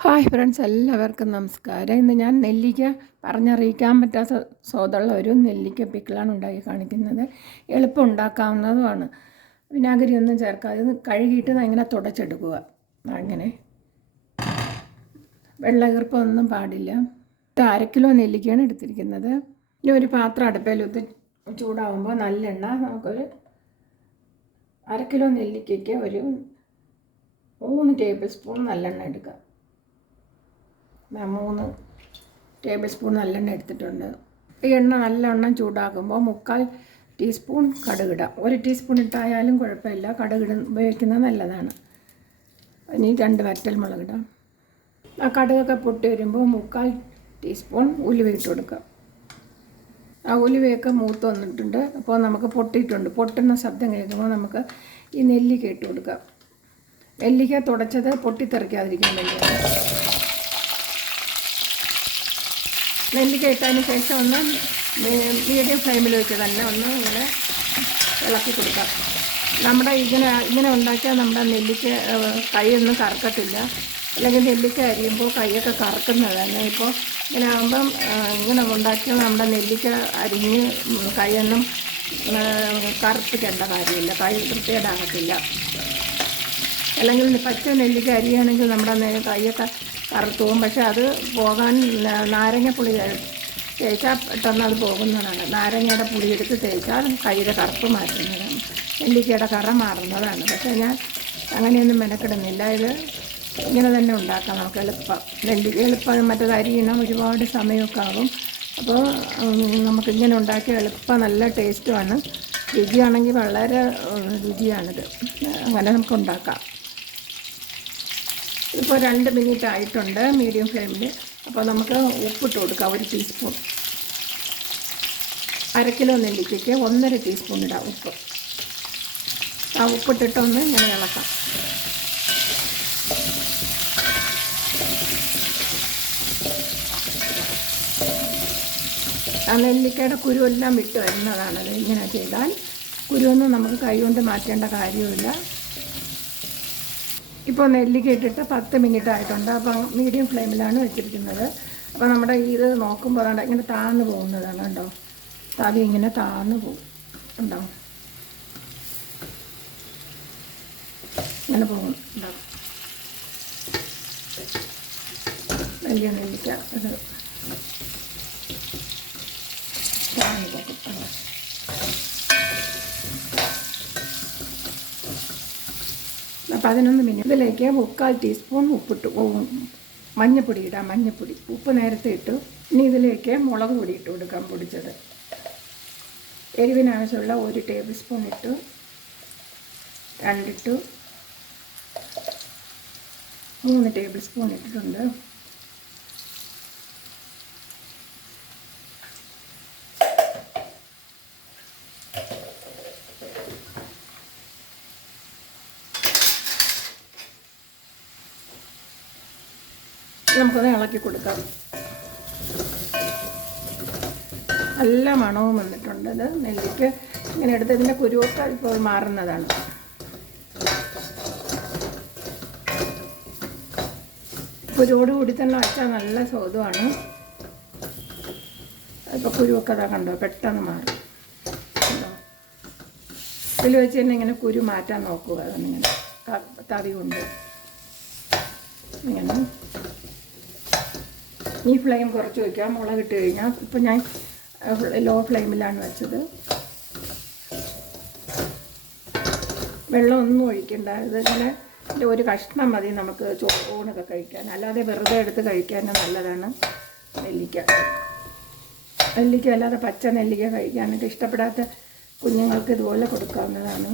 Hi friends എല്ലാവർക്കും നമസ്കാരം. ഇന്ന് ഞാൻ നെല്ലിക്ക പറഞ്ഞറിയിക്കാൻ പറ്റാത്ത സ്വാദുള്ള ഒരു നെല്ലിക്ക പിക്കിളാണ് ഉണ്ടാക്കി കാണിക്കുന്നത്. എളുപ്പം ഉണ്ടാക്കാവുന്നതുമാണ് വിനാഗിരി ഒന്നും ചേർക്കാതെ കഴുകിയിട്ട് ഇങ്ങനെ തുടച്ചെടുക്കുക. അങ്ങനെ വെള്ളകീർപ്പൊന്നും പാടില്ല. ഇത് അര കിലോ നെല്ലിക്കയാണ് എടുത്തിരിക്കുന്നത്. ഇനി ഒരു പാത്രം അടുപ്പയിലൊത്ത് ചൂടാവുമ്പോൾ നല്ലെണ്ണ നമുക്കൊരു അര കിലോ നെല്ലിക്കയ്ക്ക് ഒരു മൂന്ന് ടേബിൾ സ്പൂൺ നല്ലെണ്ണ എടുക്കുക ദാ മൂന്ന് ടേബിൾ സ്പൂൺ നല്ലെണ്ണ എടുത്തിട്ടുണ്ട്. ഈ എണ്ണ നല്ലെണ്ണം ചൂടാക്കുമ്പോൾ മുക്കാൽ ടീസ്പൂൺ കടുകിടാം. ഒരു ടീസ്പൂൺ ഇട്ടായാലും കുഴപ്പമില്ല. കടുകിട ഉപയോഗിക്കുന്നത് നല്ലതാണ്. ഇനി രണ്ട് വറ്റൽ മുളകിടാം. ആ കടുകൊക്കെ പൊട്ടി വരുമ്പോൾ മുക്കാൽ ടീസ്പൂൺ ഉലുവ ഇട്ട് കൊടുക്കാം ആ ഉലുവയൊക്കെ മൂത്ത് വന്നിട്ടുണ്ട്. അപ്പോൾ നമുക്ക് പൊട്ടിയിട്ടുണ്ട്. പൊട്ടുന്ന ശബ്ദം കേൾക്കുമ്പോൾ നമുക്ക് ഈ നെല്ലിക്ക ഇട്ട് കൊടുക്കാം. നെല്ലിക്ക തുടച്ചത് പൊട്ടിത്തെറിക്കാതിരിക്കാൻ വേണ്ടിയാണ്. നെല്ലിക്ക ഇട്ടതിന് ശേഷം ഒന്ന് മീഡിയം ഫ്ലെയിമിൽ വെച്ച് തന്നെ ഒന്ന് ഇങ്ങനെ ഇളക്കി കൊടുക്കാം. നമ്മുടെ ഇങ്ങനെ ഇങ്ങനെ ഉണ്ടാക്കിയാൽ നമ്മുടെ നെല്ലിക്ക കൈയൊന്നും കറക്കത്തില്ല. അല്ലെങ്കിൽ നെല്ലിക്ക അരിയുമ്പോൾ കൈയൊക്കെ കറക്കുന്നതാണ് ഇപ്പോൾ ഇങ്ങനെ ആകുമ്പം ഇങ്ങനെ ഉണ്ടാക്കിയാൽ നമ്മുടെ നെല്ലിക്ക അരിഞ്ഞ് കൈയൊന്നും കറുപ്പിക്കേണ്ട കാര്യമില്ല. കൈ വൃത്തികേടാകത്തില്ല. അല്ലെങ്കിൽ പച്ച നെല്ലിക്ക അരിയാണെങ്കിൽ നമ്മുടെ കൈയൊക്കെ കറുത്തു പോകും പക്ഷെ അത് പോകാൻ നാരങ്ങ പുളി തേച്ചാൽ പെട്ടെന്ന് അത് പോകുന്നതാണ്. നാരങ്ങയുടെ പുളി എടുത്ത് തേച്ചാൽ കൈയുടെ കറുപ്പ് മാറ്റുന്നതാണ്. നെല്ലിക്കയുടെ കറ മാറുന്നതാണ്. പക്ഷേ ഞാൻ അങ്ങനെയൊന്നും മെനക്കെടുന്നില്ല. ഇത് ഇങ്ങനെ തന്നെ ഉണ്ടാക്കാം നമുക്ക് എളുപ്പം. നെല്ലിക്ക എളുപ്പം മറ്റേത് അരിയണം ഒരുപാട് സമയമൊക്കെ ആകും അപ്പോൾ നമുക്കിങ്ങനെ ഉണ്ടാക്കി എളുപ്പം നല്ല ടേസ്റ്റുമാണ്. രുചിയാണെങ്കിൽ വളരെ രുചിയാണിത്. അങ്ങനെ നമുക്ക് ഉണ്ടാക്കാം. ഇപ്പോൾ രണ്ട് മിനിറ്റ് ആയിട്ടുണ്ട് മീഡിയം ഫ്ലെയിമിൽ. അപ്പോൾ നമുക്ക് ഉപ്പിട്ട് കൊടുക്കാം ഒരു ടീസ്പൂൺ. അര കിലോ നെല്ലിക്കയ്ക്ക് ഒന്നര ടീസ്പൂൺ ഇടാം ഉപ്പ്. ആ ഉപ്പിട്ടിട്ടൊന്ന് ഇങ്ങനെ ഇളക്കാം. ആ നെല്ലിക്കയുടെ കുരുവെല്ലാം വിട്ട് വരുന്നതാണത് ഇങ്ങനെ ചെയ്താൽ കുരുവൊന്നും നമുക്ക് കൈ കൊണ്ട് മാറ്റേണ്ട കാര്യമില്ല ഇപ്പോൾ നെല്ലിക്ക ഇട്ടിട്ട് പത്ത് മിനിറ്റ് ആയിട്ടുണ്ട്. അപ്പം മീഡിയം ഫ്ലെയിമിലാണ് വെച്ചിരിക്കുന്നത്. അപ്പോൾ നമ്മുടെ ഇത് നോക്കുമ്പോൾ ഇങ്ങനെ താഴ്ന്നു പോകുന്നതാണ് കേട്ടോ തവി ഇങ്ങനെ താഴ്ന്നു പോകും. ഉണ്ടോ ഇങ്ങനെ പോകും. ഉണ്ടാവും വലിയ നെല്ലിക്ക ഇത് താഴ്ന്നു പോകും. പതിനൊന്ന് മിനിറ്റ്. ഇതിലേക്ക് മുക്കാൽ ടീസ്പൂൺ ഉപ്പിട്ട് മഞ്ഞപ്പൊടി ഇടാം മഞ്ഞപ്പൊടി. ഉപ്പ് നേരത്തെ ഇട്ടു. ഇനി ഇതിലേക്ക് മുളക് പൊടി ഇട്ട് കൊടുക്കാം പൊടിച്ചത്. എരിവിനാവശ്യമുള്ള ഒരു ടേബിൾ സ്പൂൺ ഇട്ടു. രണ്ടിട്ടു. മൂന്ന് ടേബിൾ സ്പൂൺ ഇട്ടിട്ടുണ്ട്. നമുക്കത് ഇളക്കി കൊടുക്കാം. നല്ല മണവും വന്നിട്ടുണ്ട് അത് നെല്ലിക്ക് ഇങ്ങനെ എടുത്ത് ഇതിന്റെ കുരുവൊക്കെ ഇപ്പോൾ മാറുന്നതാണ്. കുരുവോടുകൂടി തന്നെ വച്ചാൽ നല്ല സ്വാദുമാണ് ഇപ്പോൾ കുരുവൊക്കെ അതാ കണ്ടോ പെട്ടെന്ന് മാറും. ഇതിൽ വെച്ച് തന്നെ ഇങ്ങനെ കുരു മാറ്റാൻ നോക്കുക. അതൊന്നിങ്ങനെ തവി കൊണ്ട്. ഇങ്ങനെ. ഈ ഫ്ലെയിം കുറച്ച് വയ്ക്കാം മുളക് ഇട്ട് കഴിഞ്ഞാൽ ഇപ്പം ഞാൻ ലോ ഫ്ലെയിമിലാണ് വെച്ചത്. വെള്ളമൊന്നും ഒഴിക്കണ്ട. ഇതിങ്ങനെ ഒരു കഷ്ണം മതി നമുക്ക് ചോറൂണൊക്കെ കഴിക്കാൻ. അല്ലാതെ വെറുതെ എടുത്ത് കഴിക്കാൻ നല്ലതാണ്. നെല്ലിക്ക. നെല്ലിക്ക അല്ലാതെ പച്ച നെല്ലിക്ക കഴിക്കാനായിട്ട് ഇഷ്ടപ്പെടാത്ത കുഞ്ഞുങ്ങൾക്ക് ഇതുപോലെ കൊടുക്കാവുന്നതാണ്.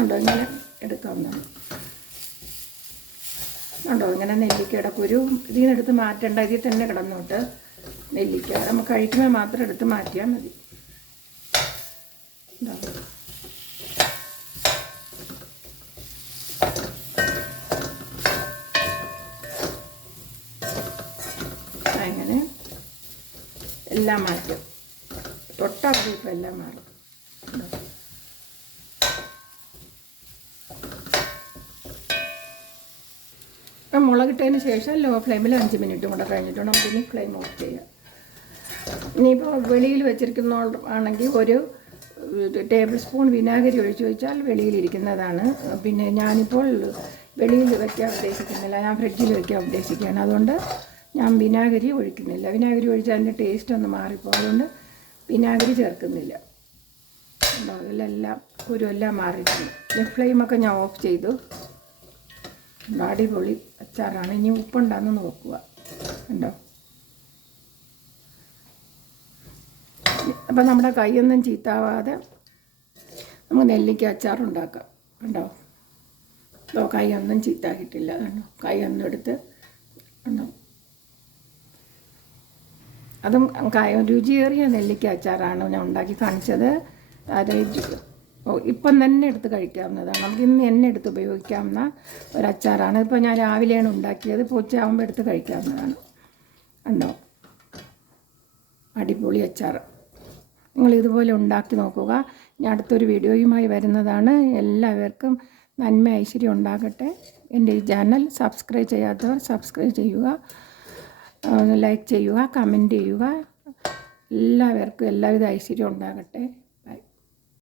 ഉണ്ടോ ഇങ്ങനെ എടുക്കാവുന്നതാണ്. ഉണ്ടോ? ഇങ്ങനെ നെല്ലിക്കയുടെ കുരു ഇതിൽ എടുത്ത് മാറ്റേണ്ട. ഇതിൽ തന്നെ കിടന്നോട്ട് നെല്ലിക്ക. നമുക്ക് കഴിക്കുമ്പോൾ മാത്രം എടുത്ത് മാറ്റിയാൽ മതി. അങ്ങനെ എല്ലാം മാറ്റും. തൊട്ടാൽ ഇപ്പം എല്ലാം മാറും. ഇപ്പം മുളകിട്ടതിന് ശേഷം ലോ ഫ്ലെയിമിൽ അഞ്ച് മിനിറ്റ് കൂടെ കഴിഞ്ഞിട്ടുണ്ട്. നമുക്ക് ഇനി ഫ്ലെയിം ഓഫ് ചെയ്യാം. ഇനിയിപ്പോൾ വെളിയിൽ വെച്ചിരിക്കുന്ന ആണെങ്കിൽ ഒരു ടേബിൾ സ്പൂൺ വിനാഗിരി ഒഴിച്ച് വെച്ചാൽ വെളിയിലിരിക്കുന്നതാണ് പിന്നെ ഞാനിപ്പോൾ വെളിയിൽ വയ്ക്കാൻ ഉദ്ദേശിക്കുന്നില്ല. ഞാൻ ഫ്രിഡ്ജിൽ വയ്ക്കാൻ ഉദ്ദേശിക്കുകയാണ്. അതുകൊണ്ട് ഞാൻ വിനാഗിരി ഒഴിക്കുന്നില്ല. വിനാഗിരി ഒഴിച്ചാൽ അതിന്റെ ടേസ്റ്റ് ഒന്ന് മാറിപ്പോൾ അതുകൊണ്ട് വിനാഗിരി ചേർക്കുന്നില്ല. അതിലെല്ലാം കുരുവെല്ലാം മാറിയിട്ടുണ്ട്. ഫ്ലെയിമൊക്കെ ഞാൻ ഓഫ് ചെയ്തു. അടിപൊളി അച്ചാറാണ്. ഇനി ഉപ്പുണ്ടാന്ന് നോക്കുക. ഉണ്ടോ അപ്പം നമ്മുടെ കൈയൊന്നും ചീത്താവാതെ നമുക്ക് നെല്ലിക്ക അച്ചാറുണ്ടാക്കാം. ഉണ്ടോ അതോ കൈയൊന്നും ചീത്താക്കിയിട്ടില്ല. കണ്ടോ? കൈയൊന്നും എടുത്ത് ഉണ്ടോ അതും രുചിയേറിയ നെല്ലിക്ക അച്ചാറാണ് ഞാൻ ഉണ്ടാക്കി കാണിച്ചത്. അത് ജു- ഓ ഇപ്പം തന്നെ എടുത്ത് കഴിക്കാവുന്നതാണ്. നമുക്ക് ഇന്ന് എന്നെ എടുത്ത് ഉപയോഗിക്കാവുന്ന ഒരു അച്ചാറാണ് ഇപ്പോൾ ഞാൻ രാവിലെയാണ് ഉണ്ടാക്കിയത്. ഇപ്പോൾ ഉച്ചയാകുമ്പോൾ എടുത്ത് കഴിക്കാവുന്നതാണ്. ഉണ്ടോ അടിപൊളി അച്ചാർ നിങ്ങൾ ഇതുപോലെ ഉണ്ടാക്കി നോക്കുക. ഞാൻ അടുത്തൊരു വീഡിയോയുമായി വരുന്നതാണ്. എല്ലാവർക്കും നന്മ ഐശ്വര്യം ഉണ്ടാകട്ടെ. എന്റെ ഈ ചാനൽ സബ്സ്ക്രൈബ് ചെയ്യാത്തവർ സബ്സ്ക്രൈബ് ചെയ്യുക. ലൈക്ക് ചെയ്യുക കമന്റ് ചെയ്യുക. എല്ലാവർക്കും എല്ലാവിധ ഐശ്വര്യം ഉണ്ടാകട്ടെ.